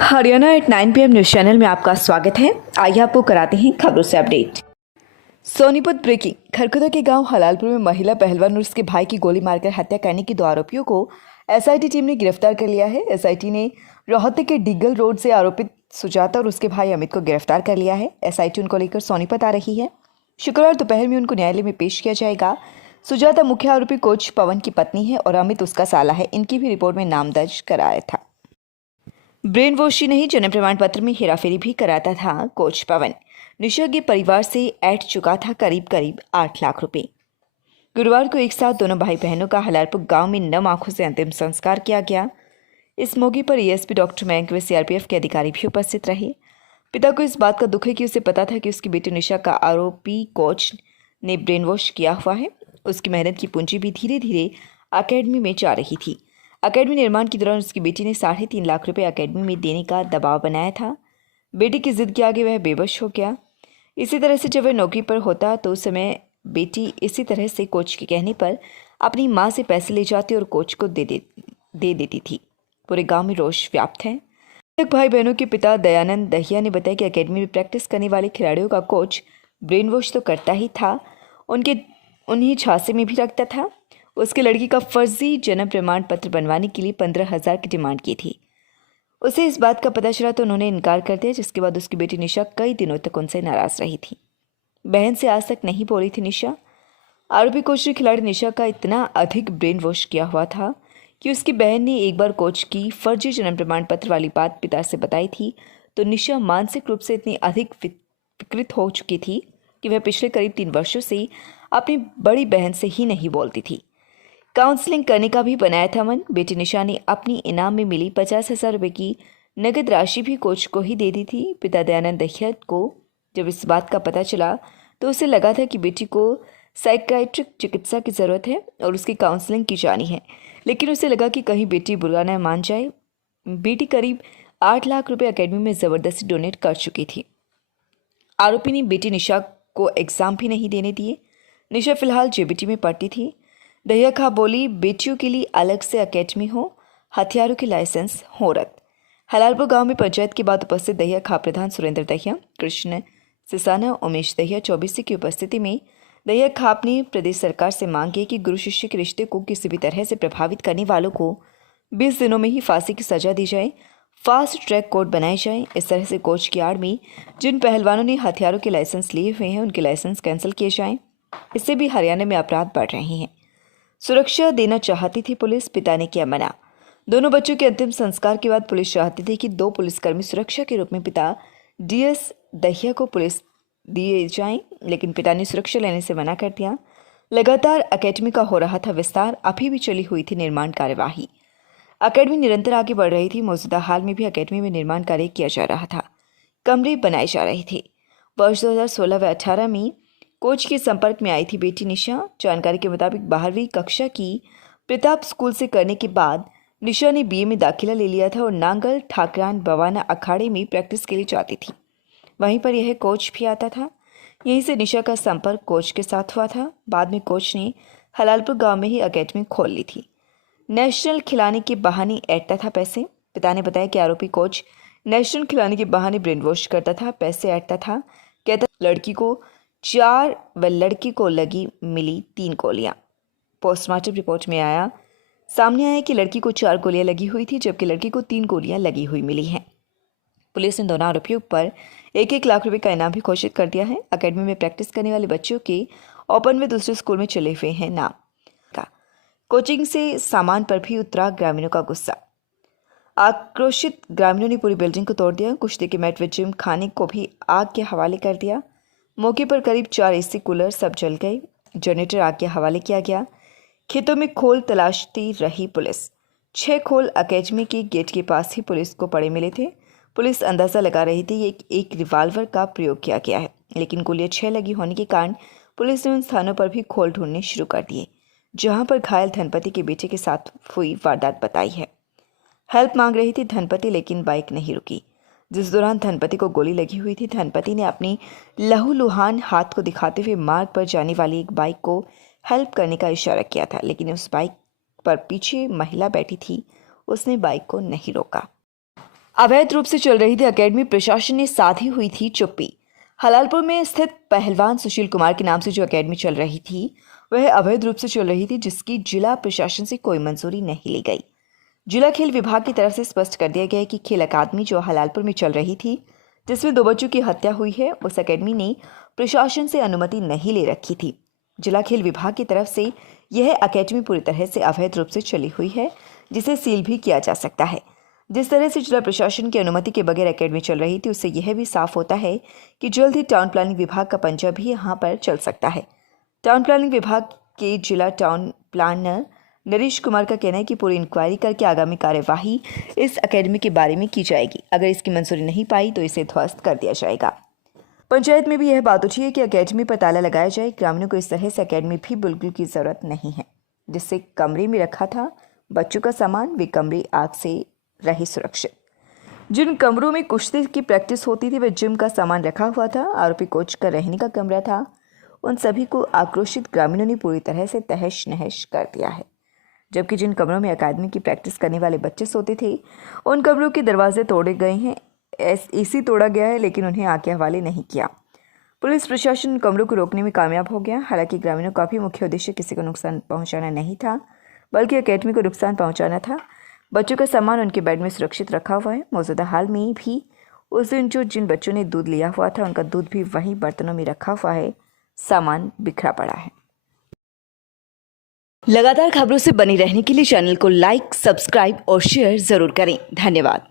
Haryana at 9 PM news channel में आपका स्वागत है। आइए आपको कराते हैं खबरों से अपडेट। सोनीपत ब्रेकिंग। खरखुदा के गांव हलालपुर में महिला पहलवान और उसके भाई की गोली मारकर हत्या करने के 2 आरोपियों को एसआईटी टीम ने गिरफ्तार कर लिया है। एसआईटी ने रोहतक के डिग्गल रोड से आरोपित सुजाता और उसके भाई अमित को गिरफ्तार कर लिया है। एसआईटी उनको लेकर सोनीपत आ रही है। शुक्रवार दोपहर में उनको न्यायालय में पेश किया जाएगा। सुजाता मुख्य आरोपी कोच पवन की पत्नी है और अमित उसका साला है। इनकी भी रिपोर्ट में नाम दर्ज कराया था। ब्रेन वॉश ही नहीं, जन्म प्रमाण पत्र में हेराफेरी भी कराता था कोच पवन। निशा के परिवार से ऐंठ चुका था करीब 8 लाख रुपए। गुरुवार को एक साथ दोनों भाई बहनों का हलालपुर गांव में नम आंखों से अंतिम संस्कार किया गया। इस मौके पर एएसपी डॉक्टर मयंक व सीआरपीएफ के अधिकारी भी उपस्थित रहे। पिता को इस बात का दुख है कि उसे पता था कि उसकी बेटी निशा का आरोपी कोच ने ब्रेन वॉश किया हुआ है। उसकी मेहनत की पूंजी भी धीरे धीरे अकेडमी में जा रही थी। अकेडमी निर्माण के दौरान उसकी बेटी ने 3.5 लाख रुपए अकेडमी में देने का दबाव बनाया था। बेटी की जिद के आगे वह बेबस हो गया। इसी तरह से जब वह नौकरी पर होता तो उस समय बेटी इसी तरह से कोच के कहने पर अपनी मां से पैसे ले जाती और कोच को दे देती थी। पूरे गांव में रोष व्याप्त है। भाई बहनों के पिता दयानंद दहिया ने बताया कि अकेडमी में प्रैक्टिस करने वाले खिलाड़ियों का कोच ब्रेन वॉश तो करता ही था, उन्हें झांसे में भी रखता था। उसकी लड़की का फर्जी जन्म प्रमाण पत्र बनवाने के लिए 15,000 की डिमांड की थी। उसे इस बात का पता चला तो उन्होंने इनकार कर दिया, जिसके बाद उसकी बेटी निशा कई दिनों तक उनसे नाराज रही थी। बहन से आज तक नहीं बोली थी निशा। आरोपी कोच ने खिलाड़ी निशा का इतना अधिक ब्रेन वॉश किया हुआ था कि उसकी बहन ने एक बार कोच की फर्जी जन्म प्रमाण पत्र वाली बात पिता से बताई थी तो निशा मानसिक रूप से इतनी अधिक विकृत हो चुकी थी कि वह पिछले करीब 3 वर्षों से अपनी बड़ी बहन से ही नहीं बोलती थी। काउंसलिंग करने का भी बनाया था मन। बेटी निशा ने अपनी इनाम में मिली 50,000 रुपये की नगद राशि भी कोच को ही दे दी थी। पिता दयानंद दहिया को जब इस बात का पता चला तो उसे लगा था कि बेटी को साइकियाट्रिक चिकित्सा की ज़रूरत है और उसकी काउंसलिंग की जानी है, लेकिन उसे लगा कि कहीं बेटी बुरा न मान जाए। बेटी करीब 8 लाख रुपये अकेडमी में ज़बरदस्ती डोनेट कर चुकी थी। आरोपी ने बेटी निशा को एग्ज़ाम भी नहीं देने दिए। निशा फिलहाल जेबीटी में पढ़ती थी। दहिया खां बोली, बेटियों के लिए अलग से अकेडमी हो, हथियारों के लाइसेंस हो रद्द। हलालपुर गांव में पंचायत के बाद उपस्थित दहिया खां प्रधान सुरेंद्र दहिया, कृष्ण सिसाना, उमेश दहिया 24 की उपस्थिति में दहिया खां ने प्रदेश सरकार से मांग की कि गुरु शिष्य के रिश्ते को किसी भी तरह से प्रभावित करने वालों को 20 दिनों में ही फांसी की सजा दी जाए, फास्ट ट्रैक कोर्ट बनाए जाए। इस तरह से कोच की आड़ में जिन पहलवानों ने हथियारों के लाइसेंस लिए हुए हैं उनके लाइसेंस कैंसिल किए जाएं। इससे भी हरियाणा में अपराध बढ़ रहे हैं। सुरक्षा देना चाहती थी पुलिस, पिता ने किया मना। दोनों बच्चों के अंतिम संस्कार के बाद पुलिस चाहती थी कि 2 पुलिसकर्मी सुरक्षा के रूप में पिता डीएस दहिया को पुलिस दिए जाएं, लेकिन पिता ने सुरक्षा लेने से मना कर दिया। लगातार अकेडमी का हो रहा था विस्तार, अभी भी चली हुई थी निर्माण कार्यवाही। अकेडमी निरंतर आगे बढ़ रही थी। मौजूदा हाल में भी अकेडमी में निर्माण कार्य किया जा रहा था, कमरे बनाए जा रहे थे। वर्ष 2016 व 18 में कोच के संपर्क में आई थी बेटी निशा। जानकारी के मुताबिक 12वीं कक्षा की प्रताप स्कूल से करने के बाद निशा ने बीए में दाखिला ले लिया था और नांगल ठाकरान बवाना अखाड़े में प्रैक्टिस के लिए जाती थी। वहीं पर यह कोच भी आता था। यहीं से निशा का संपर्क कोच के साथ हुआ था। बाद में कोच ने हलालपुर गांव में ही अकेडमी खोल ली थी। नेशनल खिलाने के बहाने ऐंठता था पैसे। पिता ने बताया कि आरोपी कोच नेशनल खिलाने के बहाने ब्रेन वॉश करता था, पैसे ऐंठता था। कहता लड़की को 4 व लड़की को मिली 3 गोलियां। पोस्टमार्टम रिपोर्ट में सामने आया कि लड़की को 4 गोलियां लगी हुई थी, जबकि लड़की को 3 गोलियां लगी हुई मिली हैं। पुलिस ने दोनों आरोपियों पर 1-1 लाख रुपए का इनाम भी घोषित कर दिया है। अकेडमी में प्रैक्टिस करने वाले बच्चों के ओपन में दूसरे स्कूल में चले हुए हैं नाम का। कोचिंग से सामान पर भी उतरा ग्रामीणों का गुस्सा। आक्रोशित ग्रामीणों ने पूरी बिल्डिंग को तोड़ दिया। कुश्ती के मैट व जिम खाने को भी आग के हवाले कर दिया। मौके पर करीब 4 एसी कूलर सब जल गए। जनरेटर आग के हवाले किया गया। खेतों में खोल तलाशती रही पुलिस। 6 खोल अकेडमी के गेट के पास ही पुलिस को पड़े मिले थे। पुलिस अंदाजा लगा रही थी कि एक रिवाल्वर का प्रयोग किया गया है, लेकिन गोलियां 6 लगी होने के कारण पुलिस ने उन स्थानों पर भी खोल ढूंढने शुरू कर दिए जहां पर घायल धनपति के बेटे के साथ हुई वारदात बताई है। हेल्प मांग रही थी धनपति, लेकिन बाइक नहीं रुकी। जिस दौरान धनपति को गोली लगी हुई थी, धनपति ने अपनी लहूलुहान हाथ को दिखाते हुए मार्ग पर जाने वाली एक बाइक को हेल्प करने का इशारा किया था, लेकिन उस बाइक पर पीछे महिला बैठी थी, उसने बाइक को नहीं रोका। अवैध रूप से चल रही थी एकेडमी, प्रशासन ने साधी हुई थी चुप्पी। हलालपुर में स्थित पहलवान सुशील कुमार के नाम से जो एकेडमी चल रही थी वह अवैध रूप से चल रही थी, जिसकी जिला प्रशासन से कोई मंजूरी नहीं ली गई। जिला खेल विभाग की तरफ से स्पष्ट कर दिया गया है कि खेल अकादमी जो हलालपुर में चल रही थी, जिसमें 2 बच्चों की हत्या हुई है, उस एकेडमी ने प्रशासन से अनुमति नहीं ले रखी थी। जिला खेल विभाग की तरफ से यह एकेडमी पूरी तरह से अवैध रूप से चली हुई है, जिसे सील भी किया जा सकता है। जिस तरह से जिला प्रशासन की अनुमति के बगैर एकेडमी चल रही थी, उससे यह भी साफ होता है कि जल्द ही टाउन प्लानिंग विभाग का पंजा भी यहाँ पर चल सकता है। टाउन प्लानिंग विभाग के जिला टाउन प्लानर नरेश कुमार का कहना है कि पूरी इंक्वायरी करके आगामी कार्यवाही इस एकेडमी के बारे में की जाएगी। अगर इसकी मंजूरी नहीं पाई तो इसे ध्वस्त कर दिया जाएगा। पंचायत में भी यह बात उठी है कि एकेडमी पर ताला लगाया जाए। ग्रामीणों को इस तरह से एकेडमी भी बिल्कुल की जरूरत नहीं है। जिससे कमरे में रखा था बच्चों का सामान, वे कमरे आग से रहे सुरक्षित। जिन कमरों में कुश्ती की प्रैक्टिस होती थी वह जिम का सामान रखा हुआ था। आरोपी कोच का रहने का कमरा था। उन सभी को आक्रोशित ग्रामीणों ने पूरी तरह से तहस नहस कर दिया है। जबकि जिन कमरों में अकादमी की प्रैक्टिस करने वाले बच्चे सोते थे, उन कमरों के दरवाजे तोड़े गए हैं। एसी तोड़ा गया है, लेकिन उन्हें आग के हवाले नहीं किया। पुलिस प्रशासन कमरों को रोकने में कामयाब हो गया। हालांकि ग्रामीणों का भी मुख्य उद्देश्य किसी को नुकसान पहुंचाना नहीं था, बल्कि एकेडमी को नुकसान पहुंचाना था। बच्चों का सामान उनके बेड में सुरक्षित रखा हुआ है। मौजूदा हाल में भी उस दिन जिन बच्चों ने दूध लिया हुआ था, उनका दूध भी वहीं बर्तनों में रखा हुआ है। सामान बिखरा पड़ा है। लगातार खबरों से बनी रहने के लिए चैनल को लाइक, सब्सक्राइब और शेयर जरूर करें। धन्यवाद।